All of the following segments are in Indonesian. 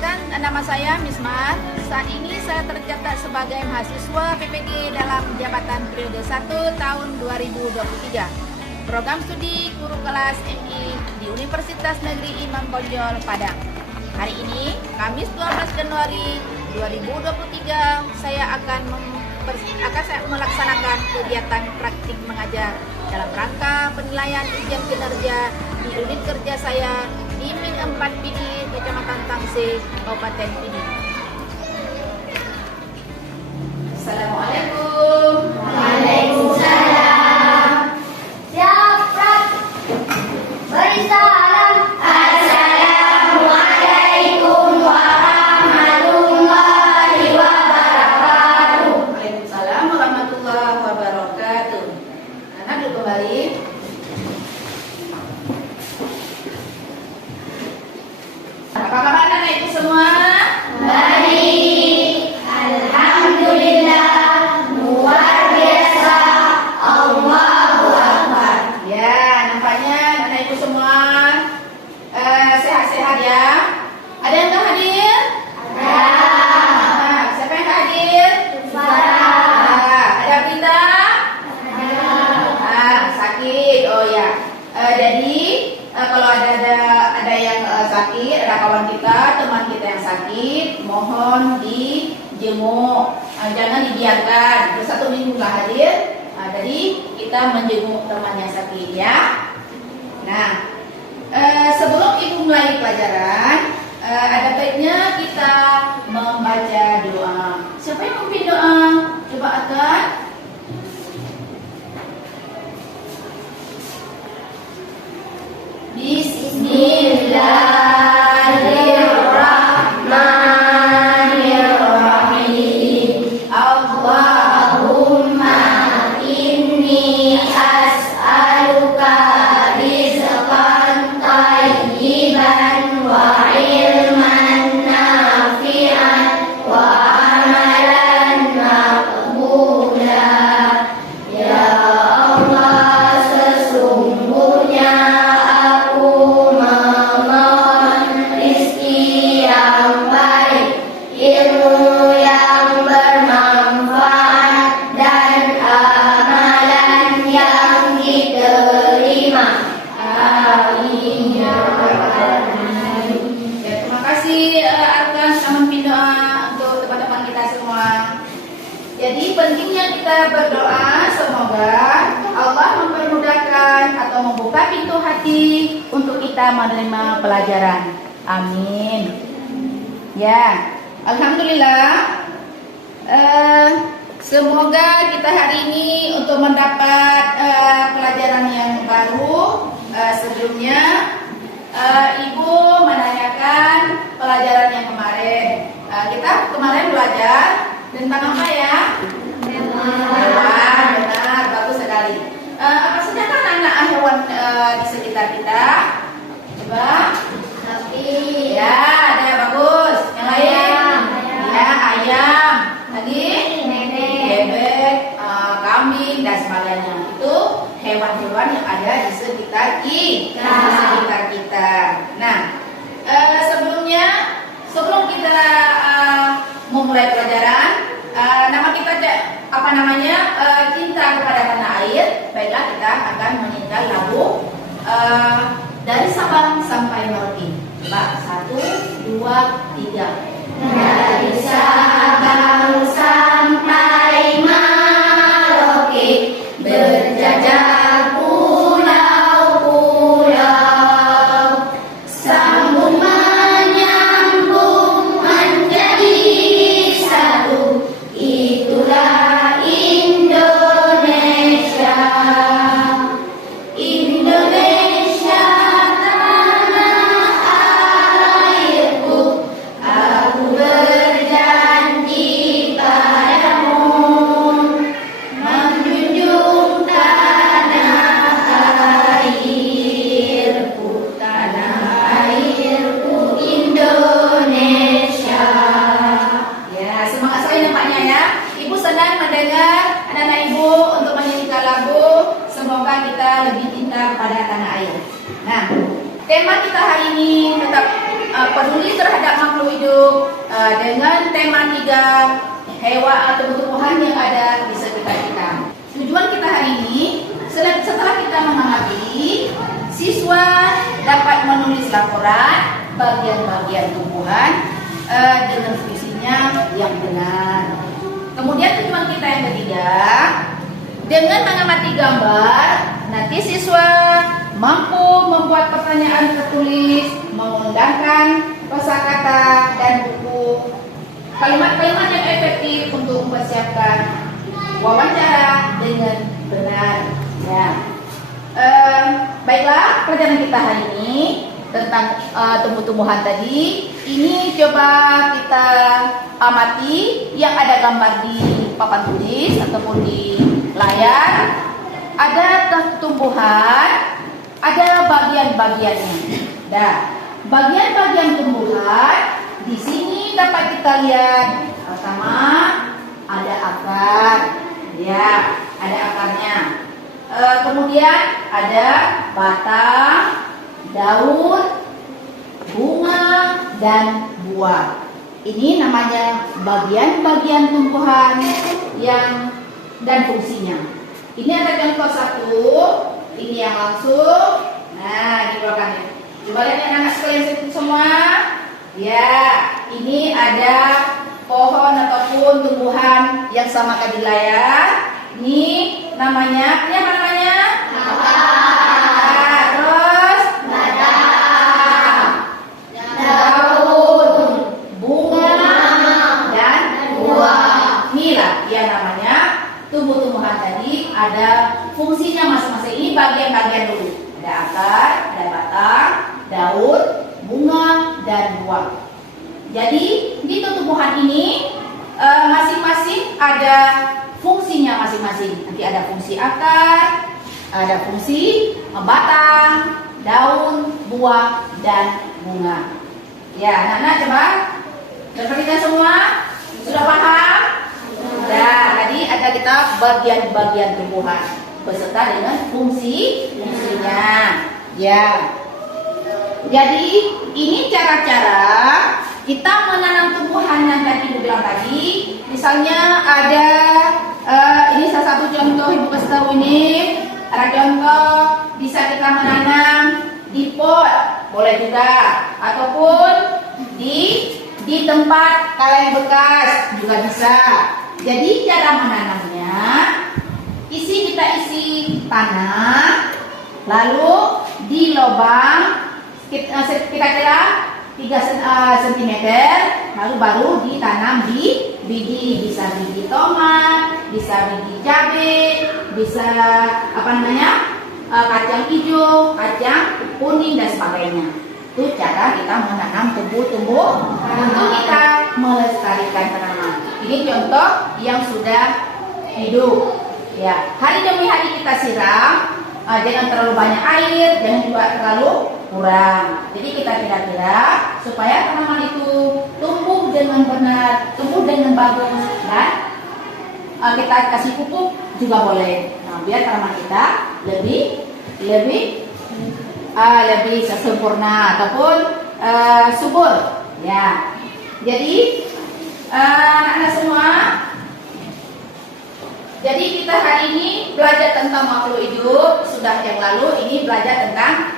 Perkenalkan, nama saya Mismar. Saat ini saya tercatat sebagai mahasiswa PPG dalam jabatan periode 1 tahun 2023. Program studi guru kelas MI di Universitas Negeri Imam Bonjol, Padang. Hari ini, Kamis 12 Januari 2023, saya akan melaksanakan kegiatan praktik mengajar dalam rangka penilaian ujian kinerja di unit kerja saya di Min 4 PD, Kecamatan Tangse, Kabupaten Pidi. Assalamualaikum. Waalaikumsalam. Siapa? Beri salam. Assalamualaikum warahmatullahi wabarakatuh. Waalaikumsalam warahmatullahi wabarakatuh. Anak duduk kembali. Apa kabar anak ibu semua? Baik. Alhamdulillah. Luar biasa. Allahu Akbar. Ya, nampaknya anak ibu semua sehat-sehat ya. Ada yang tak hadir? Nah, siapa yang tak hadir? Ada berita? Sakit. Oh ya. Jadi kalau ada yang sakit, ada kawan kita, teman kita yang sakit, mohon dijenguk. Jangan dibiarkan. Terus 1 minggu nggak hadir. Jadi kita menjenguk teman yang sakit ya. Nah, sebelum ibu mulai pelajaran, ada baiknya kita membaca doa. Siapa yang memimpin doa? Coba angkat. Bismillahirrahmanirrahim. Allahumma inni as'aluka rizqan thayyiban wa ilman nafi'an wa amalan maqbula. Ya Allah, sesungguhnya aku memohon rezeki yang baik, ilmu yang bermanfaat, dan amalan yang diterima. Amin ya rabbal alamin. Ya, terima kasih Arkan sudah memimpin doa untuk teman-teman kita semua. Jadi pentingnya kita berdoa, semoga Allah mempermudahkan atau membuka pintu hati untuk kita menerima pelajaran. Amin. Ya, alhamdulillah. Semoga kita hari ini untuk mendapat pelajaran yang baru. Sebelumnya Ibu menanyakan pelajaran yang kemarin. Kita kemarin belajar tentang apa ya? Hewan, benar, bagus sekali. Apa saja kan anak hewan di sekitar kita? Coba. Sapi. Ya, ada bagus. Yang lain? Ya, ayam. Lagi? Bebek, kambing, dan sebagainya. Itu hewan-hewan yang ada di sekitar kita. Nah, sebelum kita memulai pelajaran, nama kita apa namanya? Cinta kepada tanah air. Baiklah, kita akan menyanyikan lagu dari Sabang sampai Merauke. Coba 1, 2, 3. Dari Sabang sampai Merauke, berjajar pulau-pulau, sambung menyambung menjadi satu. Itulah Indonesia. Indonesia, tanah airku, aku dengan tema 3 hewan atau tumbuhan yang ada di sekitar kita. Tujuan kita hari ini, setelah kita mengamati, siswa dapat menulis laporan bagian-bagian tumbuhan dengan fungsinya yang benar. Kemudian tujuan kita yang ketiga, dengan mengamati gambar, nanti siswa mampu membuat pertanyaan tertulis, mengundangkan kosakata dan buku kalimat-kalimat yang efektif untuk mempersiapkan wawancara dengan benar. Ya. Baiklah, pelajaran kita hari ini tentang tumbuh-tumbuhan tadi. Ini coba kita amati yang ada gambar di papan tulis ataupun di layar. Ada tumbuhan, ada bagian-bagiannya. Nah, bagian-bagian tumbuhan di sini dapat kita lihat. Pertama, ada akar, ya, ada akarnya. Kemudian ada batang, daun, bunga, dan buah. Ini namanya bagian-bagian tumbuhan yang dan fungsinya. Ini ada contoh satu, ini yang langsung. Nah, di belakangnya. Coba lihat anak-anak sekalian semua. Ya, ini ada pohon ataupun tumbuhan yang sama kayak di layar. Ini namanya, ini apa namanya? Akar. Terus batang, daun, bunga, dan buah. inilah yang namanya tumbuh-tumbuhan tadi ada fungsinya masing-masing. Ini bagian-bagian dulu. Ada akar, ada batang, daun, bunga, dan buah. Jadi di tumbuhan ini masing-masing ada fungsinya masing-masing. Nanti ada fungsi akar, ada fungsi batang, daun, buah, dan bunga. Ya, anak-anak coba perhatikan semua. Sudah paham? Nah, tadi ada kita bagian-bagian tumbuhan beserta dengan fungsinya. Ya. Jadi ini cara-cara kita menanam tumbuhan yang tadi Ibu bilang tadi. Misalnya ada ini salah satu contoh Ibu kasih tahu ini. Ada contoh bisa kita menanam di pot, boleh juga, ataupun di tempat kaleng bekas juga bisa. Jadi cara menanamnya, kita isi tanah, lalu di lubang kira-kira 3 cm, lalu baru ditanam di biji, bisa biji tomat, bisa biji cabai, bisa kacang hijau, kacang kuning dan sebagainya. Itu cara kita menanam tumbuh-tumbuh untuk kita melestarikan tanaman. Ini contoh yang sudah hidup. Ya, hari demi hari kita siram, jangan terlalu banyak air, jangan juga terlalu kurang. Jadi kita kira-kira supaya tanaman itu tumbuh dengan benar, tumbuh dengan bagus, dan kita kasih pupuk juga boleh. Nah, biar tanaman kita lebih sempurna ataupun subur. Ya, jadi anak-anak semua. Jadi kita hari ini belajar tentang makhluk hidup. Sudah yang lalu ini belajar tentang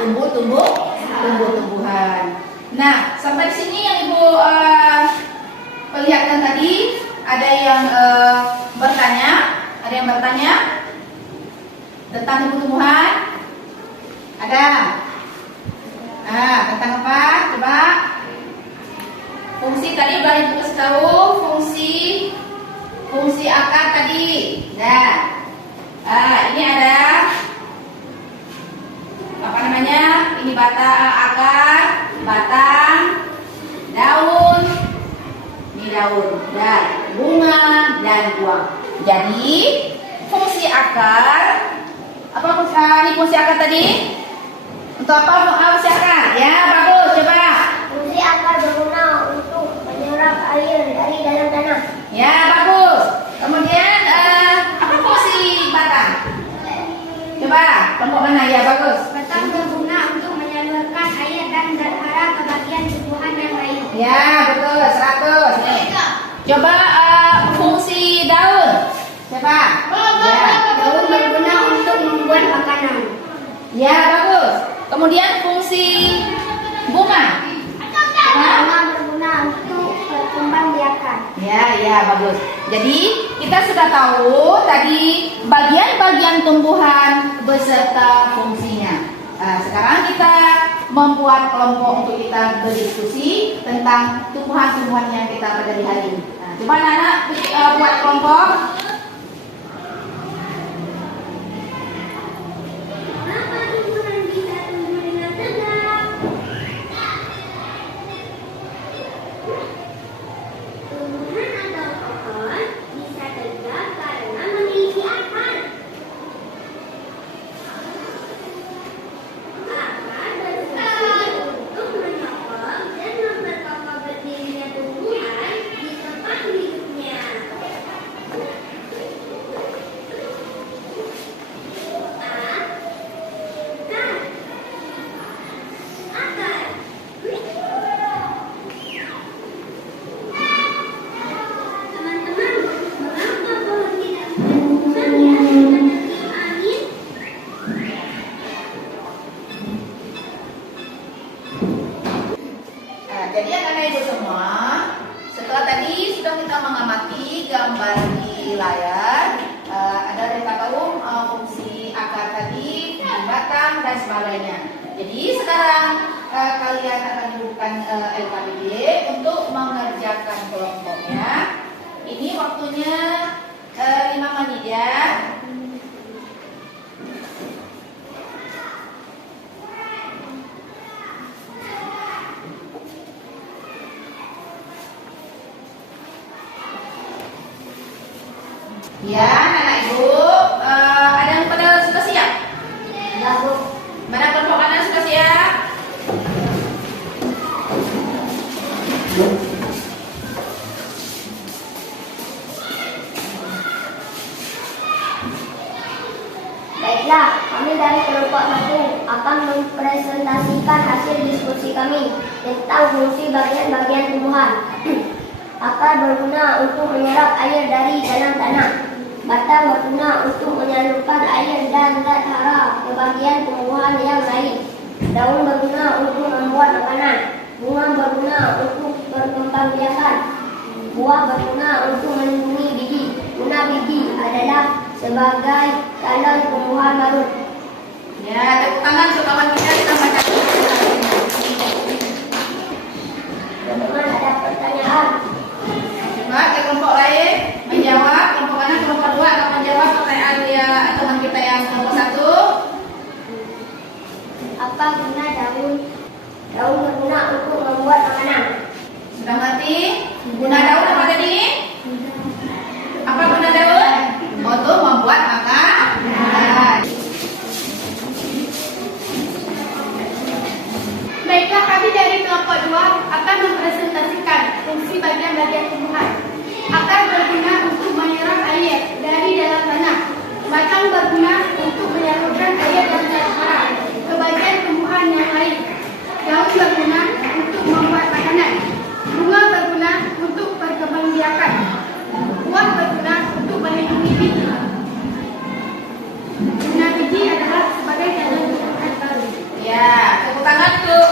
tumbuh-tumbuhan. Nah, sampai di sini yang Ibu perlihatkan tadi, ada yang bertanya, tentang tumbuh-tumbuhan. Ada? Tentang apa? Coba. Fungsi tadi udah Ibu kasih tahu, fungsi akar tadi. Nah, ini ada ini akar, batang, daun, ini daun, dan bunga dan buah. Jadi fungsi akar, ini fungsi akar tadi? Untuk apa fungsi akar? Ya, bagus, coba. Fungsi akar berguna untuk menyerap air dari dalam tanah. Ya, bagus. Kemudian apa fungsi batang? Coba, kelompok mana? Ya, bagus. Batang berguna untuk menyalurkan air dan darah ke bagian tumbuhan yang lain. Ya, betul, 100. Nih. Coba fungsi daun. Siapa? Ya. Daun berguna untuk membuat makanan. Ya, bagus. Kemudian fungsi bunga. Bunga berguna untuk berkembang biakan. Ya, bagus. Jadi kita sudah tahu tadi bagian-bagian tumbuhan beserta fungsinya. Sekarang kita membuat kelompok untuk kita berdiskusi tentang tumbuhan-tumbuhan yang kita pelajari hari ini. Coba anak-anak buat kelompok. Apa tumbuhan bisa tumbuh dengan tegak? Tumbuhan atau pohon bisa tegak karena memiliki akar. Akar berfungsi untuk menyokong dan memperkokoh berdirinya tumbuhan di tempat hidupnya. Akar. Teman-teman, mengapa pohon tidak bertumbuh ya dengan tertiup angin? Jadi anak-anak ibu semua, setelah tadi sudah kita mengamati gambar di layar, ada kita tahu fungsi akar tadi, fungsi batang dan sebagainya. Jadi sekarang kalian akan dudukkan LKPD untuk mengerjakan kelompoknya. Ini waktunya 5 menit ya. Ya, anak ibu, ada yang pada sudah siap? Ya, Bu. Mana kelompok anak sudah siap? Baiklah, kami dari kelompok 1 akan mempresentasikan hasil diskusi kami tentang fungsi bagian-bagian tumbuhan. Akar berguna untuk menyerap air dari dalam tanah. Batang berguna untuk menyalurkan air dan zat hara ke bagian tumbuhan yang lain. Daun berguna untuk membuat makanan. Bunga berguna untuk berkembangbiakan. Buah berguna untuk melindungi biji. Guna biji adalah sebagai calon tumbuhan baru. Ya, tepuk tangan untuk kawan kita baca. Teman-teman, ada pertanyaan? Coba ke kelompok lain menjawab, kelompok kanan, kelompok 2 akan menjawab pertanyaan teman kita yang kelompok 1. Apa guna daun? Daun berguna untuk membuat makanan. Sudah ngerti? Guna daun apa tadi? Apa guna daun? Untuk membuat makanan. Baiklah, kami dari kelompok 2 akan mempresentasikan fungsi bagian-bagian tumbuhan. Akar berguna untuk menyerap air dari dalam tanah. Batang berguna untuk menyalurkan air dan zat hara ke bagian tumbuhan yang lain. Daun berguna untuk membuat makanan. Bunga berguna untuk berkembangbiakan. Buah berguna untuk melindungi biji. Guna biji adalah sebagai calon tumbuhan baru. Ya, tepuk tangan tuh.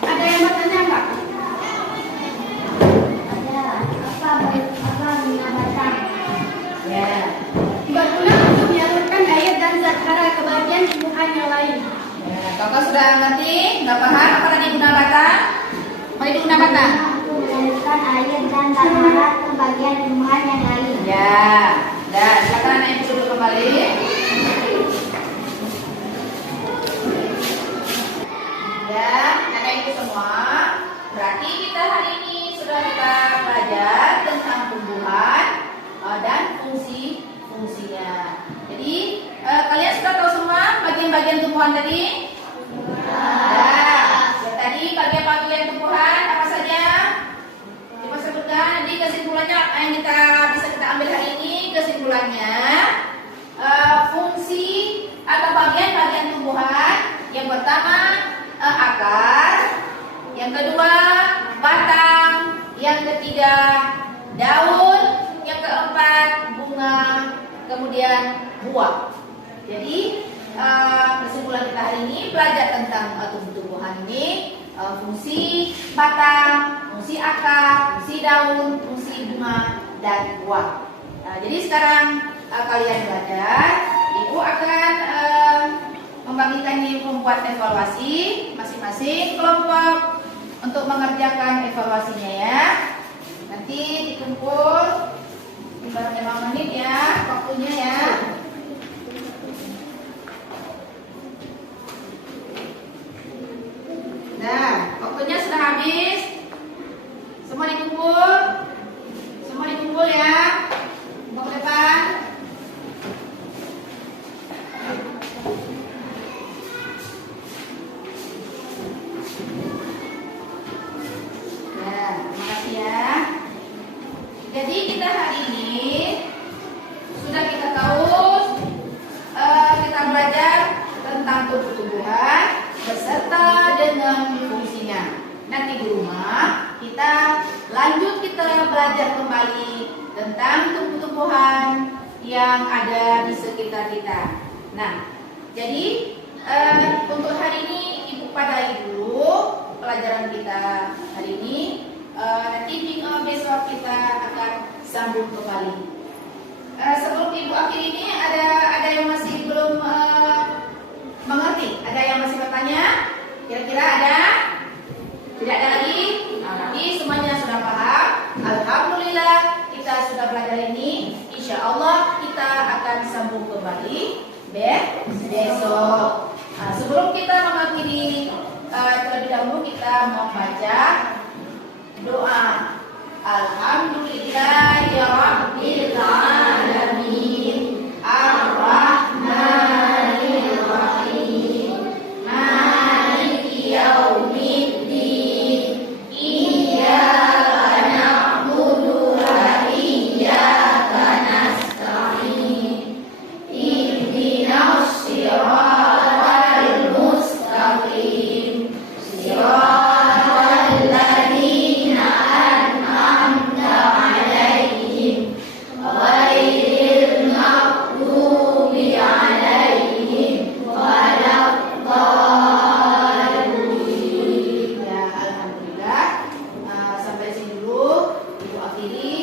Ada yang mau tanya nggak? Ada apa guna batang? Ya. Berguna untuk menyalurkan air dan zat hara ke bagian tumbuhan yang lain. Ya, kakak sudah ngerti? Nggak paham apa tadi guna batang? Apa itu guna batang? Untuk menyalurkan air dan zat hara ke bagian tumbuhan yang lain. Ya, dan silakan anak ibu duduk kembali. Ya, anak ibu semua, berarti kita hari ini sudah kita belajar tentang tumbuhan dan fungsinya. Jadi kalian sudah tahu semua bagian-bagian tumbuhan tadi? Ya, tadi bagian-bagian tumbuhan apa saja? Coba sebutkan. Nanti kesimpulannya yang kita bisa kita ambil hari ini kesimpulannya fungsi atau bagian-bagian tumbuhan yang pertama akar, yang kedua batang, yang ketiga daun, yang keempat bunga, kemudian buah. Jadi kesimpulan kita hari ini belajar tentang tumbuh-tumbuhan ini, fungsi batang, fungsi akar, fungsi daun, fungsi bunga dan buah. Jadi sekarang kalian belajar, Ibu akan membagikan ini membuat evaluasi masing-masing kelompok untuk mengerjakan evaluasinya ya. Nanti dikumpul 5 menit ya waktunya ya. Nah, waktunya sudah habis. Semua dikumpul. Semua dikumpul ya. Mau ke depan. Nah, terima kasih ya. Jadi kita hari ini sudah kita tahu kita belajar tentang tumbuh-tumbuhan beserta dengan fungsinya. Nanti di rumah kita lanjut belajar kembali tentang tumbuh-tumbuhan yang ada di sekitar kita. Nah, jadi untuk hari ini Ibu padai dulu pelajaran kita hari ini. Nanti besok kita akan sambung kembali. Sebelum Ibu akhir ini ada yang masih belum mengerti? Ada yang masih bertanya? Kira-kira ada? Tidak ada lagi? Nah, nanti semuanya sudah paham. Alhamdulillah kita sudah belajar ini. Insya Allah kita akan sambung kembali besok. Nah, sebelum kita mengakhiri terlebih dahulu kita membaca doa. Alhamdulillahirabbil alamin. Ar-Rahmanir Rahim. Maliki yaumiddin. Iyyaka na'budu wa iyyaka nasta'in. Ihdinas siratal mustaqim. Siratal ladzina an'amta 'alaihim ghairil maghdubi 'alaihim waladdallin. Ya, alhamdulillah. Sampai sini dulu Ibu akhiri.